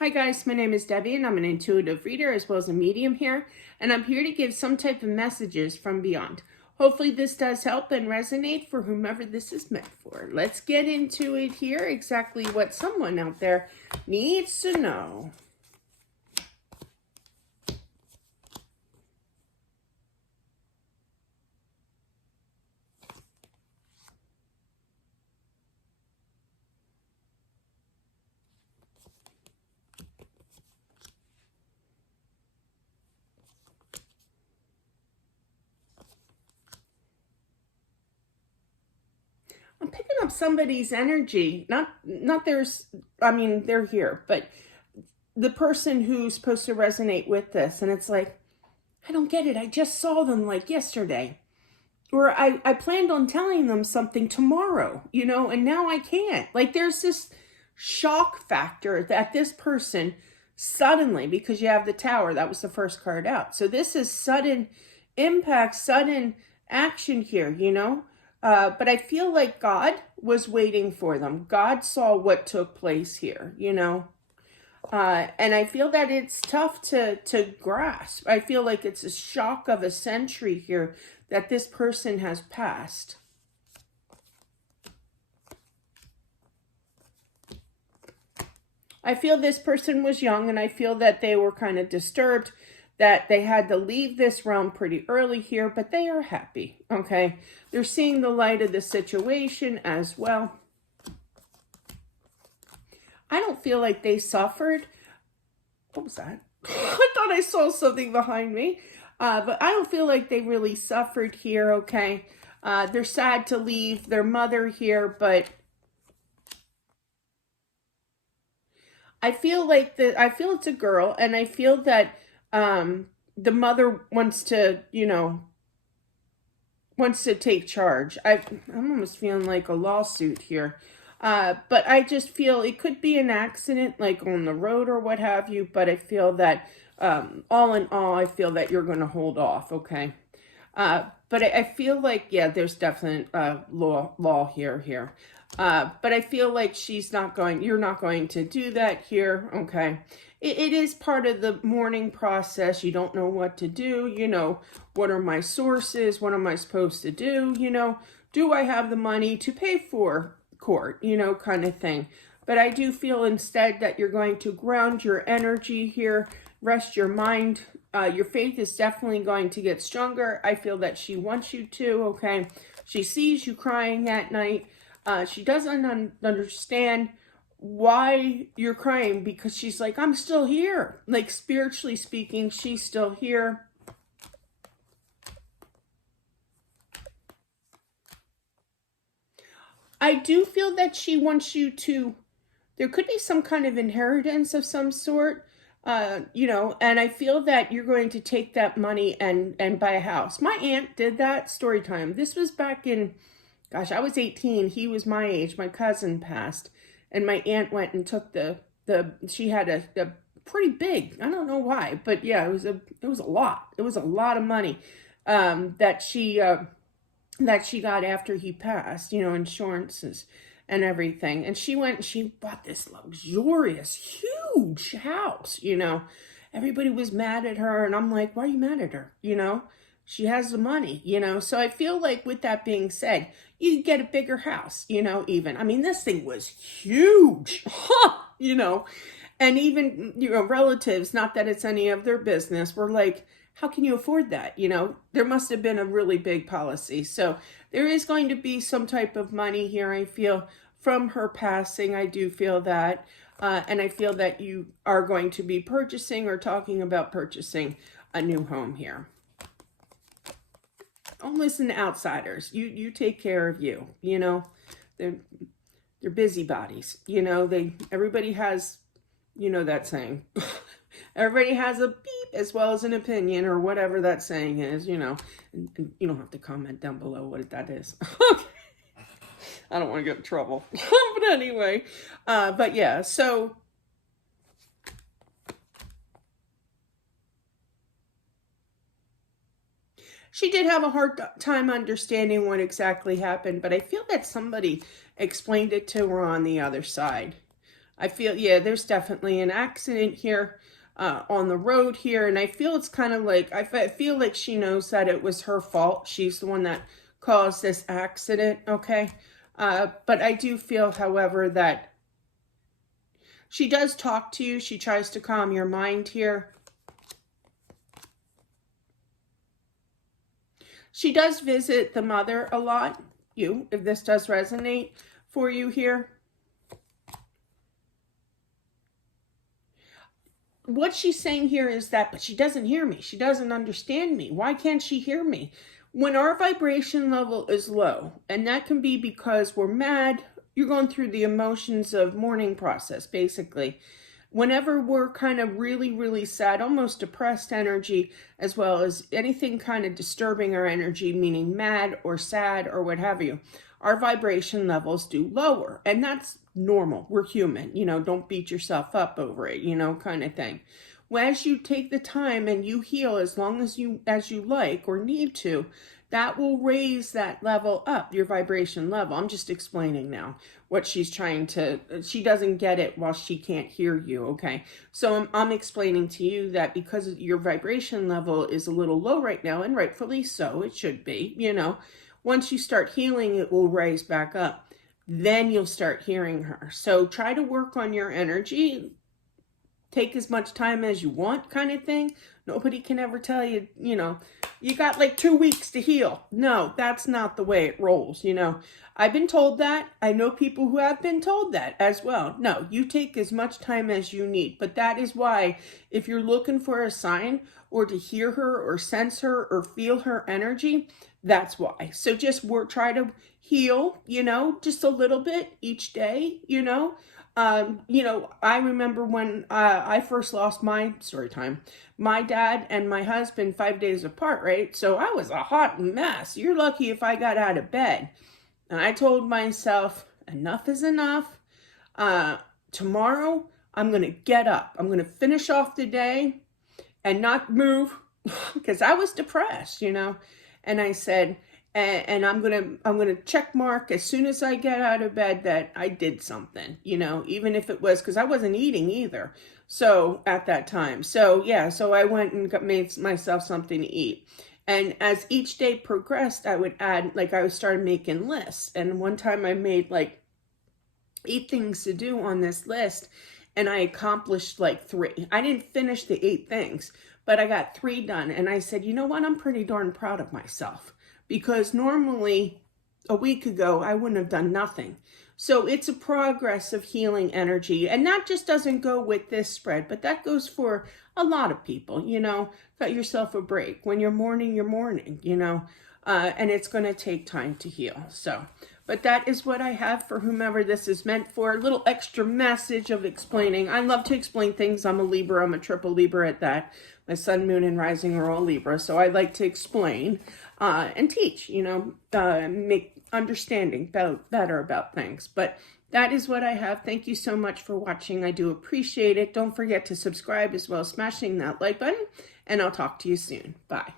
Hi guys, my name is Debbie and I'm an intuitive reader as well as a medium here, and I'm here to give some type of messages from beyond. Hopefully this does help and resonate for whomever this is meant for. Let's get into it here, exactly what someone out there needs to know. I'm picking up somebody's energy, not theirs. I mean, they're here, but the person who's supposed to resonate with this, and it's like, I don't get it. I just saw them like yesterday. Or I planned on telling them something tomorrow, and now I can't. Like there's this shock factor that this person suddenly, because you have the Tower, that was the first card out. So this is sudden impact, sudden action here. But I feel like God was waiting for them. God saw what took place here. And I feel that it's tough to grasp. I feel like it's a shock of a century here that this person has passed. I feel this person was young, and I feel that they were kind of disturbed that they had to leave this realm pretty early here, but they are happy, okay? They're seeing the light of the situation as well. I don't feel like they suffered. What was that? I thought I saw something behind me. But I don't feel like they really suffered here, okay? They're sad to leave their mother here, but I feel like I feel it's a girl, and I feel that the mother wants to, wants to take charge. I'm almost feeling like a lawsuit here. But I just feel it could be an accident, like on the road or what have you. But I feel that, all in all, I feel that you're going to hold off, okay? But I feel like, yeah, there's definite law here. But I feel like you're not going to do that here, okay? It is part of the mourning process. You don't know what to do, what are my sources? What am I supposed to do? Do I have the money to pay for court, kind of thing. But I do feel instead that you're going to ground your energy here, rest your mind. Your faith is definitely going to get stronger. I feel that she wants you to, okay? She sees you crying at night. She doesn't understand why you're crying, because she's like, I'm still here. Like, spiritually speaking, she's still here. I do feel that she wants you to, there could be some kind of inheritance of some sort, and I feel that you're going to take that money and buy a house. My aunt did that. Story time. This was back in, gosh, I was 18. He was my age. My cousin passed, and my aunt went and took she had a pretty big, I don't know why, but yeah, it was a lot. It was a lot of money, that she got after he passed, insurances and everything. And she went and she bought this luxurious, huge house. Everybody was mad at her, and I'm like, why are you mad at her? She has the money. So I feel like, with that being said, you get a bigger house, even. I mean, this thing was huge, and even, relatives, not that it's any of their business, were like, how can you afford that? There must have been a really big policy. So there is going to be some type of money here, I feel, from her passing. I do feel that. And I feel that you are going to be purchasing or talking about purchasing a new home here. Don't listen to outsiders. You take care of you. They're busybodies. Everybody has, that saying. Everybody has a beep as well as an opinion, or whatever that saying is, and you don't have to comment down below what that is. I don't want to get in trouble. But anyway, but yeah, so she did have a hard time understanding what exactly happened, but I feel that somebody explained it to her on the other side. I feel, yeah, there's definitely an accident here on the road here. And I feel it's kind of like, I feel like she knows that it was her fault. She's the one that caused this accident, okay? But I do feel, however, that she does talk to you. She tries to calm your mind here. She does visit the mother a lot, if this does resonate for you here. What she's saying here is that, but she doesn't hear me. She doesn't understand me. Why can't she hear me? When our vibration level is low, and that can be because we're mad, you're going through the emotions of mourning process, basically. Whenever we're kind of really, really sad, almost depressed energy, as well as anything kind of disturbing our energy, meaning mad or sad or what have you, our vibration levels do lower. And that's normal. We're human. Don't beat yourself up over it, kind of thing. Well, as you take the time and you heal as long as you like or need to, that will raise that level up, your vibration level. I'm just explaining now what she's trying to, she doesn't get it while she can't hear you, okay? So I'm explaining to you that because your vibration level is a little low right now, and rightfully so, it should be, once you start healing, it will raise back up. Then you'll start hearing her. So try to work on your energy. Take as much time as you want, kind of thing. Nobody can ever tell you, you got like 2 weeks to heal. No, that's not the way it rolls, I've been told that. I know people who have been told that as well. No, you take as much time as you need. But that is why, if you're looking for a sign or to hear her or sense her or feel her energy, that's why. So just try to heal, just a little bit each day, I remember when I first lost my story time, my dad and my husband 5 days apart, right? So I was a hot mess. You're lucky if I got out of bed. And I told myself, enough is enough. Tomorrow, I'm going to get up. I'm going to finish off the day and not move because I was depressed, And I said, and I'm gonna check mark as soon as I get out of bed that I did something, even if it was because I wasn't eating either. So at that time, so I went and made myself something to eat. And as each day progressed, I would add, I started making lists. And one time I made 8 things to do on this list, and I accomplished 3. I didn't finish the 8 things, but I got 3 done. And I said, you know what? I'm pretty darn proud of myself. Because normally a week ago, I wouldn't have done nothing. So it's a progress of healing energy. And that just doesn't go with this spread, but that goes for a lot of people, cut yourself a break. When you're mourning, and it's going to take time to heal. So, but that is what I have for whomever this is meant for. A little extra message of explaining. I love to explain things. I'm a Libra. I'm a triple Libra at that. My sun, moon, and rising are all Libra. So I like to explain and teach, make understanding better about things. But that is what I have. Thank you so much for watching. I do appreciate it. Don't forget to subscribe as well as smashing that like button. And I'll talk to you soon. Bye.